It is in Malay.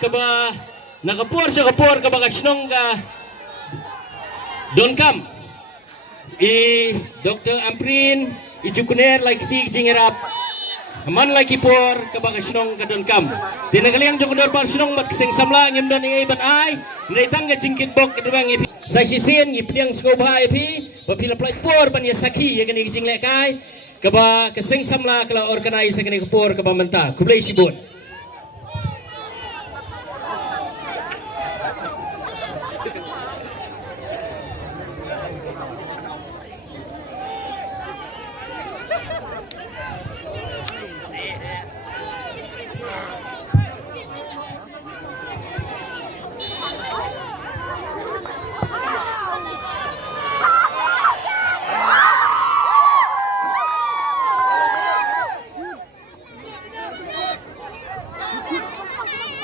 kaba nakapur sa kapur kaba kasnong ka Donkam Dr. Amprin ijukuner like ti jingirap man like por kaba kasnong ka Donkam tinagaliang jukudor par sinong magsing samla ngim don iban ay naitang ka jingkit bok kedubang ipi sa sisin ipliang skoba ipi papila play por pan yasaki yagani jinglek kai kaba kasing samla kala organize kani kapur kaba menta kublay sibon